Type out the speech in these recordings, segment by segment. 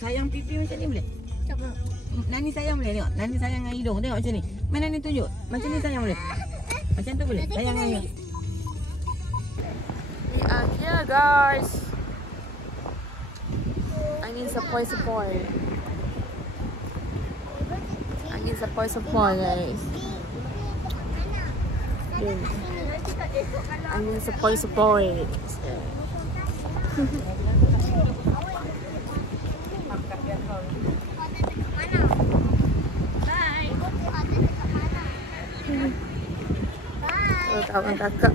sayang pipi macam ni boleh? Nani sayang boleh tengok. Nani sayang dengan hidung. Tengok macam ni. Mana Nani tunjuk? Macam ni sayang boleh? Macam tu boleh? Sayang dengan hidung. We are here, guys. Angin sepoi-sepoi. Angin sepoi-sepoi, guys. Angin sepoi-sepoi. Oh, kawan kakak.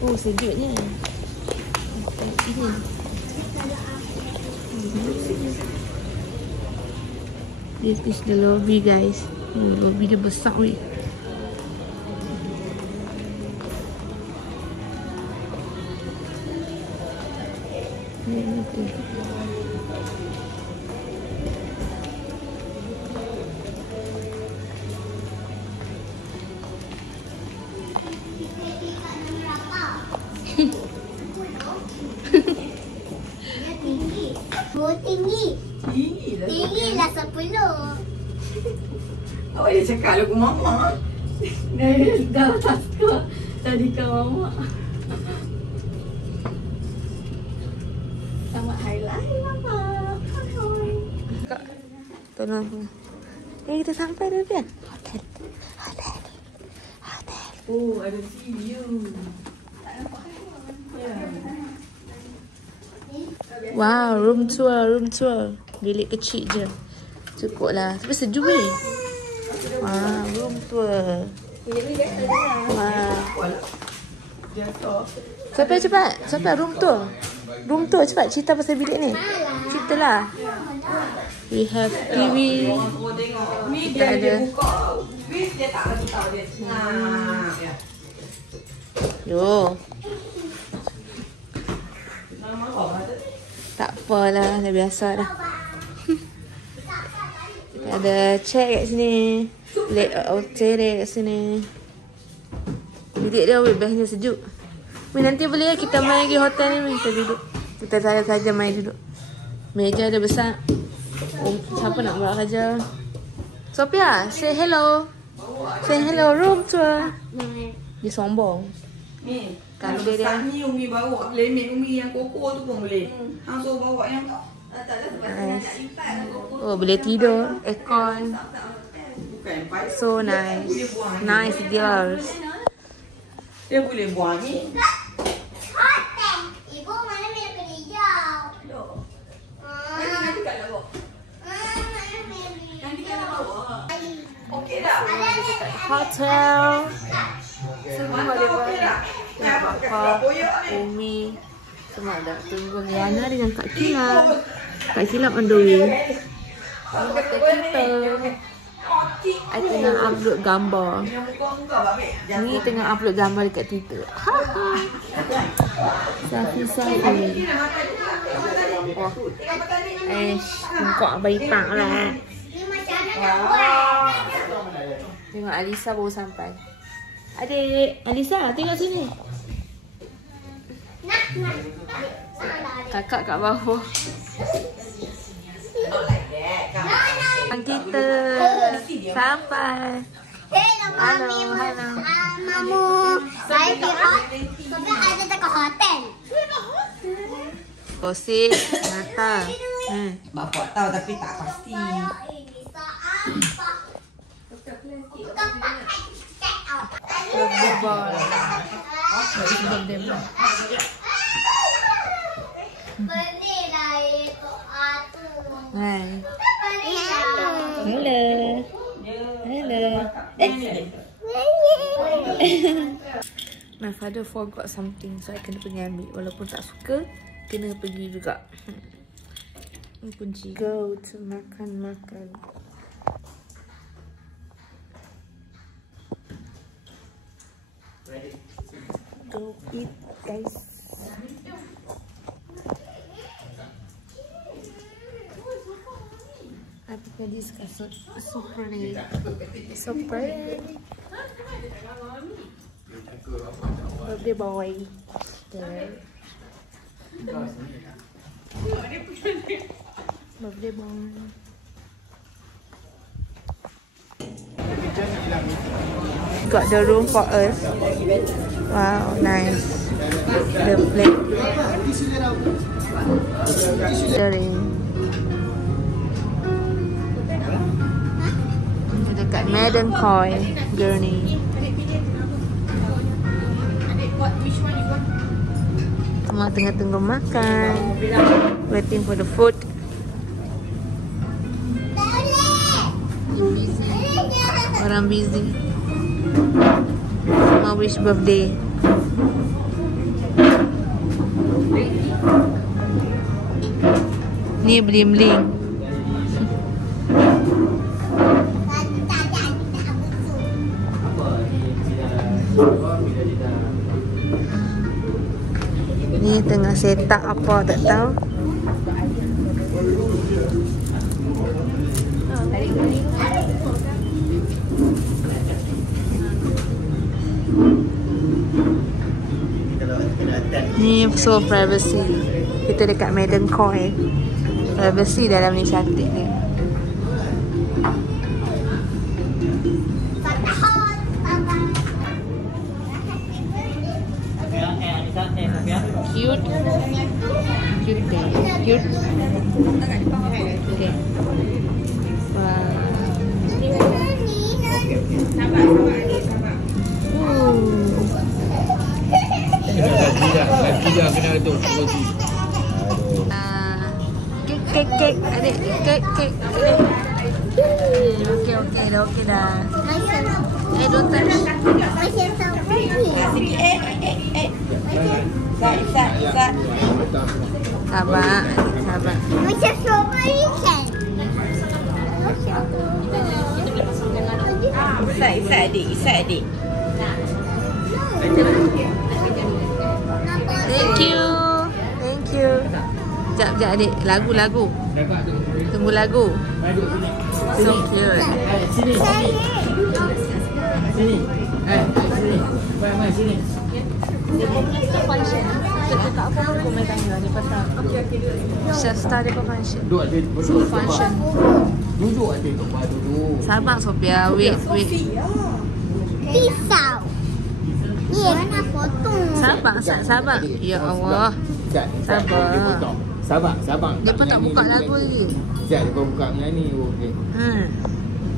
Oh, sejuknya. This is the lobby, guys. Oh, lobby dia besar weh. Tinggi lah 10. Awak dia cakap lagu mama. Dah takut. Tadi kau mama. Selamat hari lahir mama. Kak, tolong aku. Kita sampai dah, Pian. Hotel. Oh, ada view. Wow, room tour. Bilik kecil je. Cukup lah. Tapi sejuk weh. Wow, room tour. Wow. Cepat room tour. Cepat cerita pasal bilik ni. Ceritalah. We have TV. Kita ada. Yo. Tak apalah, dah biasa dah. Kita ada chair kat sini. Layout chair kat sini. Bilik dia bestnya sejuk. Nanti boleh kita main pergi hotel ni. Kita duduk. Kita saja main duduk. Meja dia besar. Oh, siapa nak buat kerja? Sophia, say hello. Say hello, room tour. Dia sombong. Ni, kalau besar ni Umi bawa. Lemit Umi yang koko tu pun boleh. Hang suruh bawa yang tu. Oh, boleh tidur. Aircon. So nice. Nice girls. Dia boleh buang ni. Ibu mana minum ke hijau? Nanti kat bawa. Nanti kat bawa. Okey dah. Hotel. Semua ada okey dah. Ya, Bapa, Umi. Semua ada. Tunggu Liana dengan Kak Kilap. Kak Kilap on the way. Hotel kita. I tengah upload gambar. Ni tengah upload gambar dekat Twitter. Selfie. Wah. Tengok bayi pang lah. Tengok Alisa baru sampai. Adik, Alisa tengok sini. Kakak kat bawah. Kita sampai. Hello, Mamu. Saya di hotel. Tapi ada dekat hotel. Gosip, Natal. Bapak tahu tapi tak pasti. Bisa apa? Bukan pakai check out. Ball. Berdeh lah itu atu. Hai. Hello. My father forgot something, so I kena pergi ambil. Walaupun tak suka, kena pergi juga. Ini kunci. Go to makan. Go eat, guys. Apa dia This kasut so pretty. So pretty. Birthday boy. There. Birthday boy. Got the room for us. Wow, nice. The plate. Dekat Medankoy Gurney. Semua tengah tunggu makan. Waiting for the food. Orang busy. Semua wish birthday. Ni bling-bling. Ni tengah set up apa tak tahu. Ni so privacy. Kita dekat Medankoy. Privacy dalam ni cantik ni. Cute. Cute deh. Cute. Okay. Kena itu. Kek. Adik, kek. Okey dah. Don't touch. Sat. Sabar. Macam strawberry kan? Isat adik. Thank you. Sekejap adik. Lagu. Tunggu lagu. So cute. Sini. Mai sini. Chef start the function. Duduk ada. Function. Duduk ada tempat duduk. Sabar Sophia. Wait. Pisau. Ni mana potong? Sabar. Ya Allah. Sabar. Dia pun tak buka lagu lagi. Sekejap dia buka dengan ni. Okey.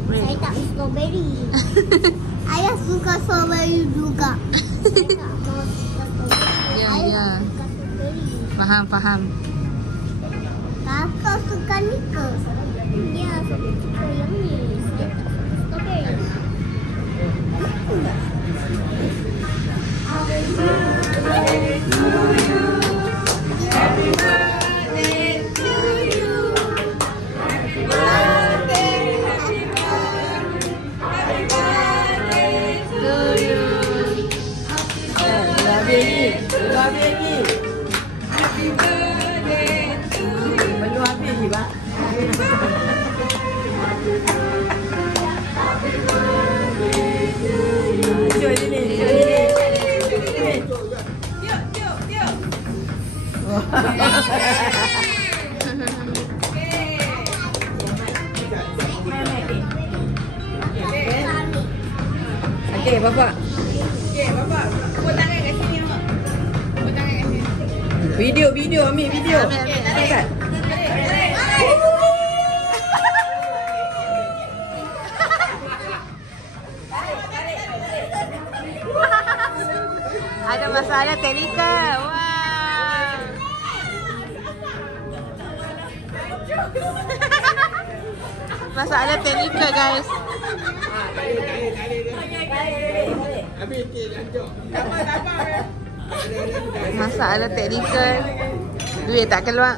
Saya tak suka strawberry. Ayah suka strawberry juga. Ya. Faham. Kakak suka ni ke? Ya, suka yang ni. Saya tak suka strawberry. Okey, Bapak. Put tangan kat sini, Mak. Put tangan kat sini. Video, ambil video. Angkat. Ada masalah teknikal. Wow. Masalah teknikal guys. Masalah teknikal. Duit tak keluar.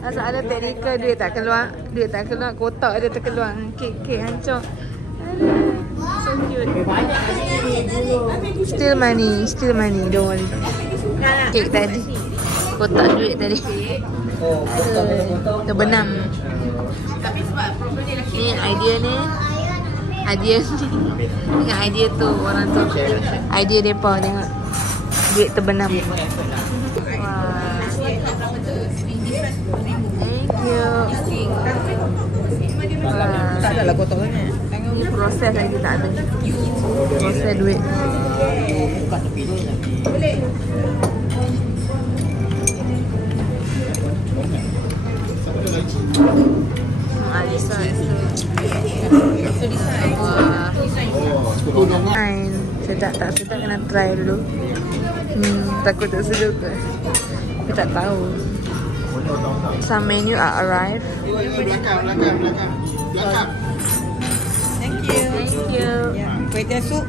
Masalah teknikal, duit tak keluar. Kotak dia terkeluar. Kek hancur. So cute. Still money. Don't worry. Kek tadi. kotak duit tadi. Oh, Terbenam. Tapi sebab problem dia lelaki. Ni idea ni. Idea ni. Tengok idea tu orang tu. Idea depa tengok. Duit terbenam. Wah. Thank you. Wah. Tak adalah kotak sangat. Ni proses lagi tak ada. Proses duit. buka tepi tu nanti. Boleh. Alisa itu. Oh, Fine. Sedap tak sedap kena try dulu. Takut tak sedap ke? Saya tak tahu. Some menu are arrived. Belakang. Thank you. Thank you. Kuih tiaw sup.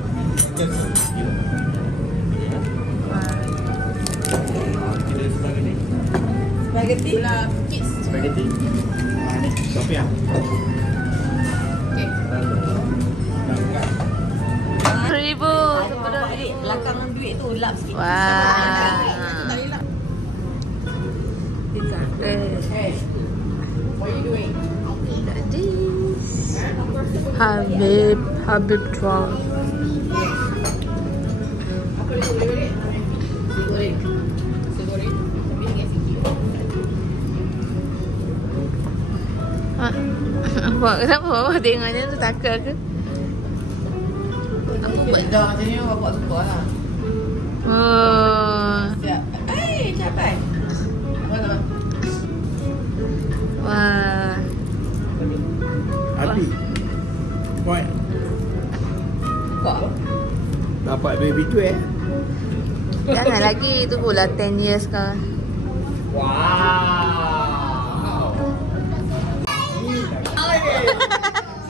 Spaghetti. Spaghetti. Ni, Sophia. Seribu. Belakang duit tu lap sikit. Wah. Tak boleh lap. Hey, What are you doing? Habib Troll. Kenapa Bapak tengoknya tu takut ke? Aku buat dah macam ni bapak suka lah. Oh. Siap. Capai. Wah. Api. Point. Kok? Dapat baby tu Jangan lagi, tunggulah 10 years kau. Wow.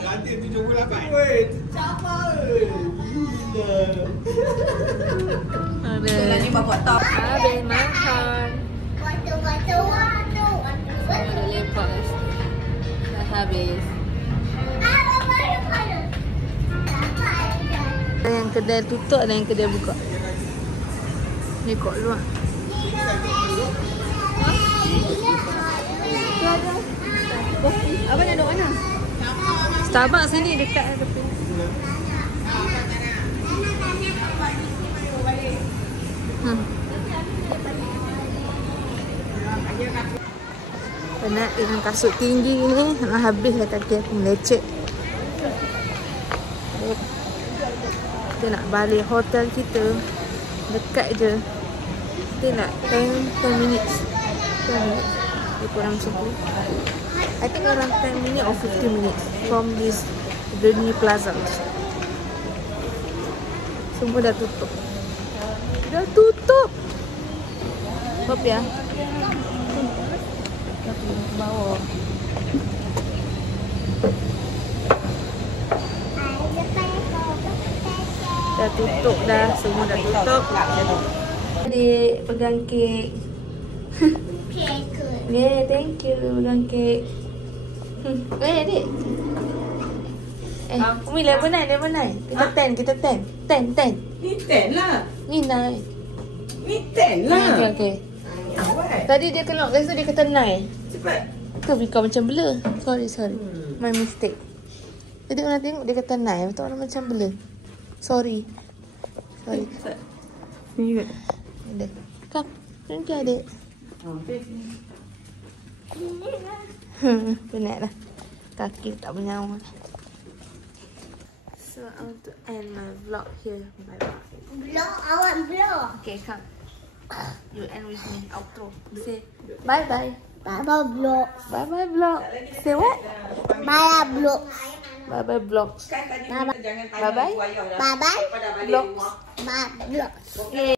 Cantik 78. Weh, tercapai. Itulah ni bapak tak. Habis makan. Dah lepas. Dah habis. Ada yang kedai tutup, ada yang kedai buka. Ni kat luar. Abang nak duduk mana? Starbucks sini dekat tepi. Penat dengan kasut tinggi ni. Nak habis dah kaki aku melecet. Kita nak balik hotel kita. Dekat je. Kita nak 10 minutes. 10 minutes. Dia kurang macam tu. I think around 10 minutes or 15 minutes from this Gurney Plaza. Semua dah tutup. Dah tutup. Hop ya. Dah pergi ke bawah. Dah tutup dah. Semua dah tutup. Adik pegang kek. Yeah, thank you. Pegang kek. Adik. Umi level 9. Kita 10. 10. Ni 10 lah. Ni 9. Ni 10 lah. Okay. Tadi dia keluar rasa dia kata 9. Cepat. Kau bika macam blur. Sorry. My mistake. Jadi orang tengok dia kata 9. Betul orang macam blur. Sorry. Ni ke? Ada. Kam. Nanti adik. Penat lah. Kaki tak bernyawa. So I want to end my vlog here. Bye-bye. Awak blok. Okay, come. You end with me. Outro. Say bye-bye. Baba blok. Bye-bye vlog. Say what? Baba blok. Bye-bye vlogs. Kan tadi kita jangan tanya Bye-bye. buaya dah. Bye bye. Pada balik Vlogs. rumah. Baba blok. Okay.